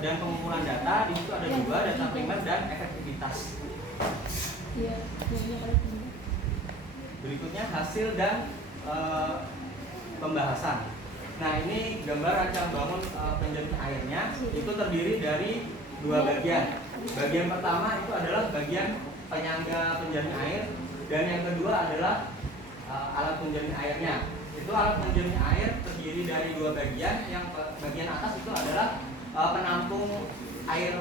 dan pengumpulan data. Di situ ada dua, data primer dan efektivitas. Berikutnya hasil dan pembahasan. Nah, ini gambar rancang bangun penjernih airnya. Itu terdiri dari dua bagian. Bagian pertama itu adalah bagian penyangga penjernih air, dan yang kedua adalah alat penjernih airnya. Itu alat penjernih air terdiri dari dua bagian. Yang bagian atas itu adalah penampung air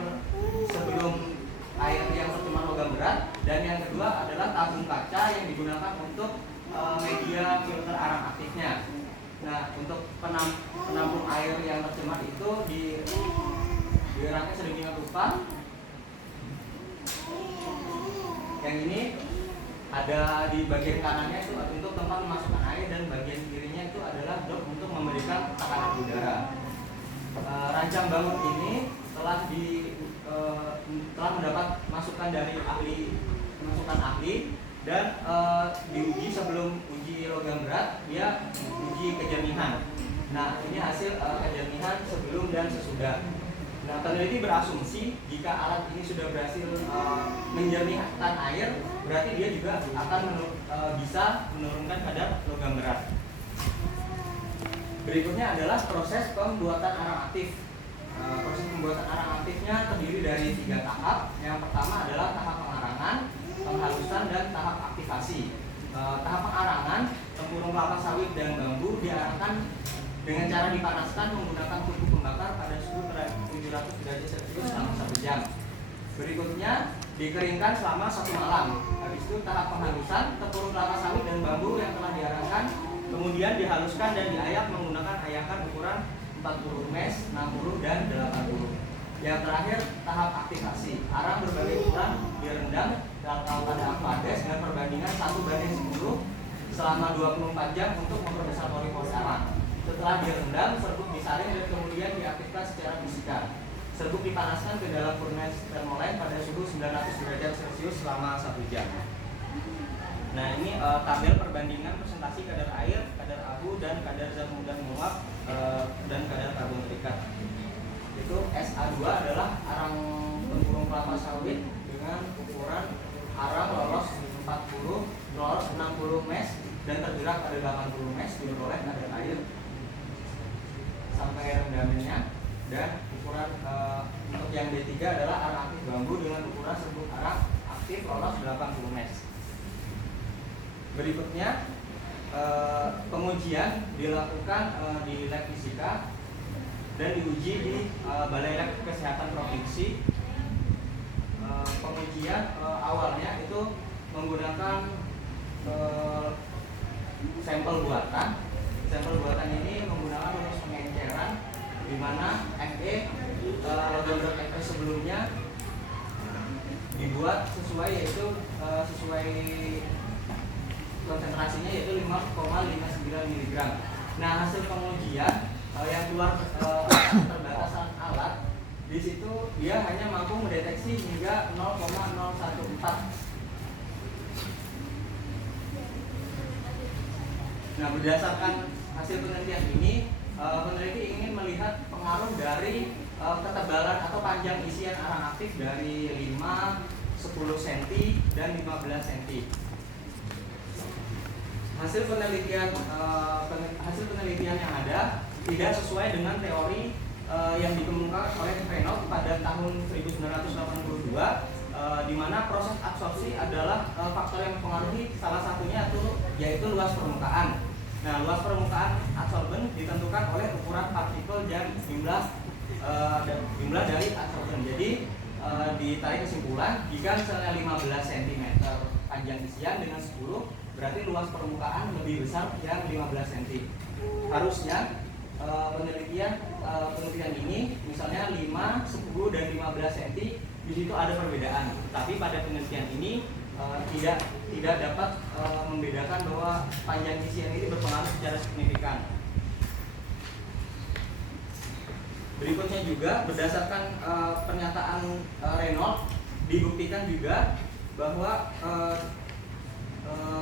sebelum air yang tercemar logam berat, dan yang kedua adalah tabung kaca yang digunakan untuk media filter arang aktifnya. Nah, untuk penampung air yang tercemar itu dirakit sedemikian rupa. Yang ini ada di bagian kanannya itu untuk tempat memasukkan air, dan bagian kirinya itu adalah dok untuk memberikan tekanan udara. Rancang bangun ini telah mendapat masukan dari masukan ahli, dan diuji sebelum uji logam berat, dia uji kejernihan. Nah, ini hasil kejernihan sebelum dan sesudah. Nah, peneliti berasumsi jika alat ini sudah berhasil menjernihkan air, berarti dia juga akan bisa menurunkan kadar logam berat. Berikutnya adalah proses pembuatan arang aktif. Proses pembuatan arang aktifnya terdiri dari 3 tahap. Yang pertama adalah tahap pengarangan, penghalusan, dan tahap aktivasi. Tahap pengarangan, tempurung kelapa sawit dan bambu diarangkan dengan cara dipanaskan menggunakan tungku pembakar pada suhu 700 derajat Celcius selama 1 jam. Berikutnya dikeringkan selama 1 malam. Habis itu tahap penghalusan, tempurung kelapa sawit dan bambu yang telah diarangkan kemudian dihaluskan dan diayak menggunakan ayakan ukuran 40 mes, 60 dan 80. Yang terakhir tahap aktivasi. Arang berbagai ukuran direndam pada aquades dengan perbandingan 1:10 selama 24 jam untuk memperbesar pori-pori arang. Setelah direndam, serbuk disaring dan kemudian diaktifkan secara fisika. Serbuk dipanaskan ke dalam furnace thermoline pada suhu 900 derajat Celcius selama 1 jam. Nah, ini tabel perbandingan presentasi kadar air, kadar abu, dan kadar zat mudah menguap dan kadar karbon terikat. Itu SA2 adalah arang tempurung kelapa sawit dengan ukuran arang lolos 40, lolos 60 mes dan tergerak pada 80 mes, diperoleh kadar air sampai rendamannya. Dan ukuran untuk yang D3 adalah arang aktif bambu dengan ukuran serbuk arang aktif lolos 80 mes. Berikutnya pengujian dilakukan di lab fisika dan diuji di Balai Lab Kesehatan Provinsi. Pengujian awalnya itu menggunakan sampel buatan. Sampel buatan ini menggunakan rumus pengenceran, di mana Fe logam berat Fe sebelumnya dibuat sesuai konsentrasinya yaitu 5,59 mg. Nah, hasil pengujian yang keluar keterbatasan alat, di situ dia hanya mampu mendeteksi hingga 0,014. Nah, berdasarkan hasil penelitian ini, peneliti ingin melihat pengaruh dari ketebalan atau panjang isian arang aktif dari 5, 10 cm dan 15 cm. Hasil penelitian yang ada tidak sesuai dengan teori yang dikemukakan oleh Reynolds pada tahun 1982, di mana proses absorpsi adalah faktor yang mempengaruhi, salah satunya yaitu luas permukaan. Nah, luas permukaan adsorben ditentukan oleh ukuran partikel dan jumlah dari adsorben. Jadi ditarik kesimpulan jika misalnya 15 cm panjang isian dengan 10, berarti luas permukaan lebih besar yang 15 cm. Harusnya penelitian ini misalnya 5, 10 dan 15 cm, di situ ada perbedaan. Tapi pada penelitian ini tidak dapat membedakan bahwa panjang isian ini berpengaruh secara signifikan. Berikutnya juga berdasarkan pernyataan Reynolds, dibuktikan juga bahwa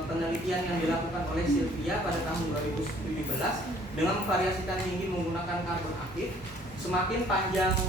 penelitian yang dilakukan oleh Sylvia pada tahun 2017 dengan memvariasikan tinggi menggunakan karbon aktif, semakin panjang